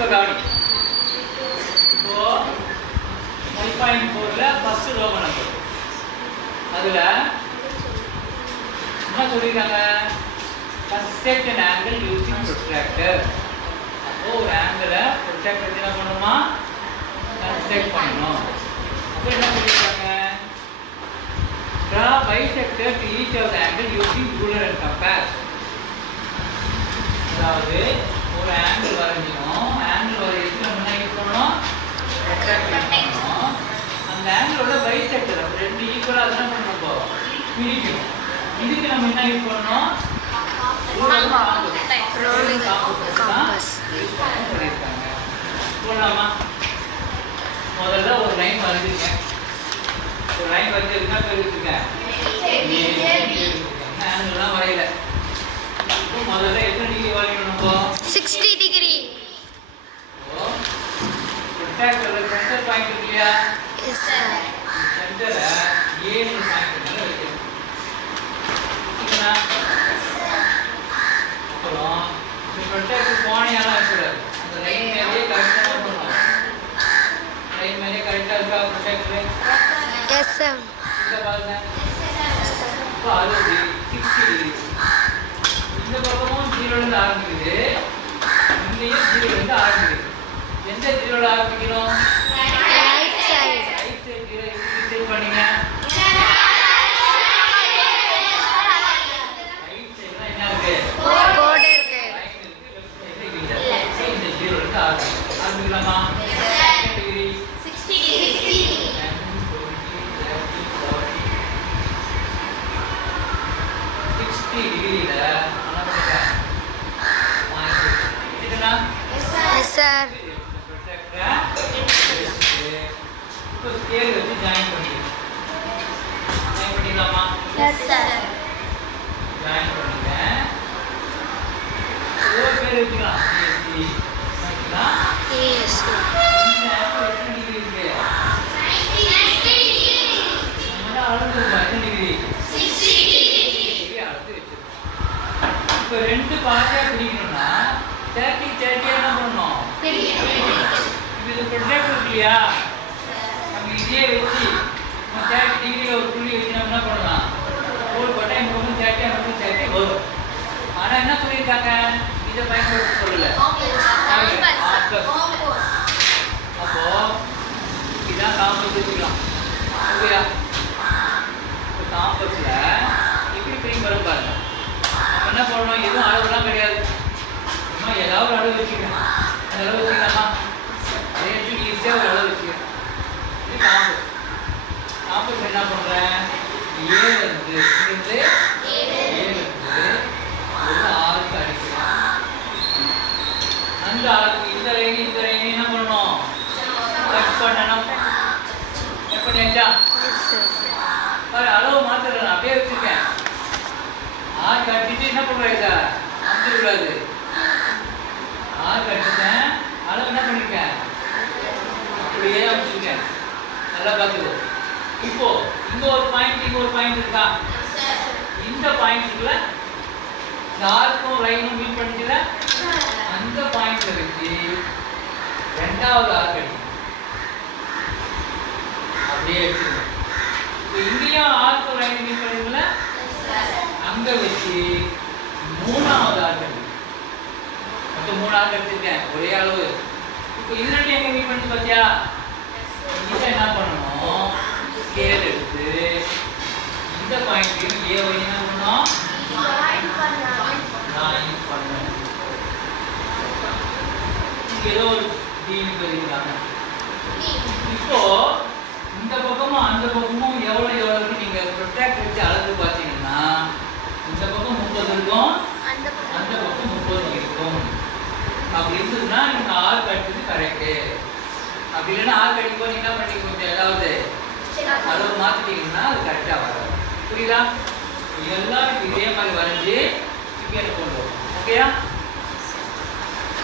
இப்போ கவனி. இப்போ 5.4ல ஃபர்ஸ்ட் ரோமன் நம்பர். அதுல என்ன சொல்லிருக்காங்க? construct an angle using protractor. அப்போ ஒரு ஆங்கிளை protractor என்ன பண்ணுமா? construct பண்ணணும். அப்போ என்ன சொல்லிருக்காங்க? Draw bisector to each of the angle using ruler and compass. அதாவது ஒரு ஆங்கிள் வரைஞ்சோம். ஆங்கிள் வரையறதுக்கு நம்ம என்ன யூஸ் பண்ணணும்? protractor பண்ணணும். அந்த ஆங்கிளோட பைசெக்டர் அப்ப ரெண்டு ஈக்குவலா என்ன பண்ணணும்? பிரிக்கணும். இதுக்கு நம்ம என்ன யூஸ் பண்ணணும்? ரோலிங் காம்பஸ் யூஸ் பண்ண சொல்லிருக்காங்க. போடலாமா? முதல்ல ஒரு லைன் வரைஞ்சிருக்கேன். ஒரு லைன் வரைஞ்சதுன்னா தெரிஞ்சுக்கேன். ஆங்கிள்லாம் வரையல. முதல்ல எத்தனை டிகிரி வரையணும் நம்ம? 60 டிகிரி. ஓ ப்ரொட்ராக்டர்ல சென்டர் பாயிண்ட் இல்லையா? Yes sir. சென்டரை A ன்னு பாயிண்ட் மேல வைக்கணும். சரிங்களா? அப்புறம் இந்த ப்ரொட்ராக்டர் கோணையால வைக்கக்கூடாது. அந்த லைன் மேலேயே கரெக்டா பண்ணணும். லைன் மேலே கரெக்டா இருக்கா ப்ரொட்ராக்டர்? Yes sir. இந்த பாருங்க. இப்போ அது 60 டிகிரி. இந்த பக்கமும் 0 ல இருந்து ஆரம்பிக்குது. இங்கேயும் 0 ல இருந்து ஆரம்பிக்குது. எந்த 0 ல ஆரம்பிக்கணும்? Right side. ரைட் சைடு 0 எப்படி செட் பண்ணீங்க? ரைட் சைடுல என்ன இருக்கு? கோடு இருக்கு. லைன் இருக்கு. லெஃப்ட் சைடுல இந்த 0 ல இருந்து ஆரம்பிக்கலாமா? Degree 60 degree. 10 20 30 40 60 டிகிரில என்ன பண்ணுங்க? இதுனா எஸ் சார். இப்போ ஸ்கேல் வச்சு ஜாயின் பண்ணிக்கலாம். ஜாயின் பண்ணிடலாமா? Yes sir. ஜாயின் பண்ணிட்டேன். ஒரு பேர் வச்சுக்கலாம். CST வச்சுக்கலாம். எஸ். இந்த ஆங்கிள் எத்தனை டிகிரி இருக்கு? 60 டிகிரி. நம்ம அளந்துருக்கோம். எத்தனை டிகிரி? 60 டிகிரி. டிகிரி அளந்து வச்சிருக்கோம். இப்போ ரெண்டு பார்ட்டியா பிரிக்கணும்னா 30 30 என்ன பண்ணணும்? இது ப்ரொஜெக்ட் இருக்கு இல்லையா? நம்ம இதே வச்சு நம்ம 30 டிகிரியில் ஒரு புள்ளி வச்சு நம்ம என்ன பண்ணலாம்? கோல் போட்டா இந்த பக்கம் 30 அந்த பக்கம் 30 வரும். ஆனா என்ன சொல்லியிருக்காங்க? இதை பயன்படுத்த சொல்லல. அப்போ இதான் காம்பஸ் வச்சுக்கலாம். ஓகேயா? இப்போ காம்பஸ்ல எப்படி பிரிங் வரும் பாருங்க. நம்ம என்ன பண்ணணும்? எதுவும் அளவுலாம் கிடையாது. சும்மா ஏதாவது அளவு வச்சுக்கணும். அந்த அளவு வச்சுக்கலாமா? அதே இடத்துக்கு ஈஸியாக ஒரு அளவு வச்சுக்கணும். இது காம்பஸ். காம்பஸ் என்ன பண்ணுறேன்? ஏலேருந்து ஒரு ஆறுக்கு அடிக்கிறேன். அந்த ஆறுக்கு இந்த லைன் என்ன பண்ணணும்? கட் பண்ணணும். கட் பண்ணியாச்சா? Yes sir. பாரு அளவு மாத்திர நான் அப்படியே வச்சிருக்கேன். ஆறு கட்டிட்டு என்ன பண்ணுறேன்? இதை அமுத்தி விடாது. ஆறு கட்டிட்டேன். அளவு என்ன பண்ணிருக்கேன்? அப்படியே அமைச்சிருக்கேன். நல்லா பார்த்துக்கோ. இப்போ இங்க ஒரு பாயிண்ட் இருக்கா? இந்த பாயிண்ட்ல இந்த ஆர்க்கும் லைனும் மீட் பண்ணிக்கல. அந்த பாயிண்ட்ல வச்சு ரெண்டாவது ஆர்க் அடிக்கணும். அப்படியே வச்சுக்கணும். இப்போ இங்கேயும் ஆர்க்கும் லைனும் மீட் பண்ணிக்கல. அங்க வச்சு மூணாவது ஆர்க் அடிக்கணும். மொத்தம் 3 ஆர்க் அடிச்சிருக்கேன். ஒரே அளவு. இப்போ இது ரெண்டு எங்க மீட் பண்ணி பார்த்தியா? இதை என்ன பண்ணணும்? ஸ்கேல் எடுத்து இந்த பாயிண்ட்டையும் ஏவை என்ன பண்ணணும்? ஜாயின் பண்ணணும். ஏதோ ஒரு தீனி பதிக்கிறாங்க. இப்போ இந்த பக்கமும் அந்த பக்கமும் எவ்வளவு நீங்க ப்ரொட்ராக்ட் வச்சு அளந்து பார்த்தீங்கன்னா இந்த பக்கம் 30 இருக்கும், அந்த பக்கம் 30 இருக்கும். அப்படி இருந்ததுன்னா நீங்க ஆர் கட்டுறது கரெக்டு. அப்படி இல்லைன்னா ஆர் கடிக்கும் என்ன பண்ணி கொஞ்சம் ஏதாவது அளவு மாற்றிட்டீங்கன்னா அது கரெக்டாக வரும். புரியுதா? எல்லாரும் இதே மாதிரி வரைஞ்சி இப்போ எனக்கு கொண்டு வரும். ஓகேயா?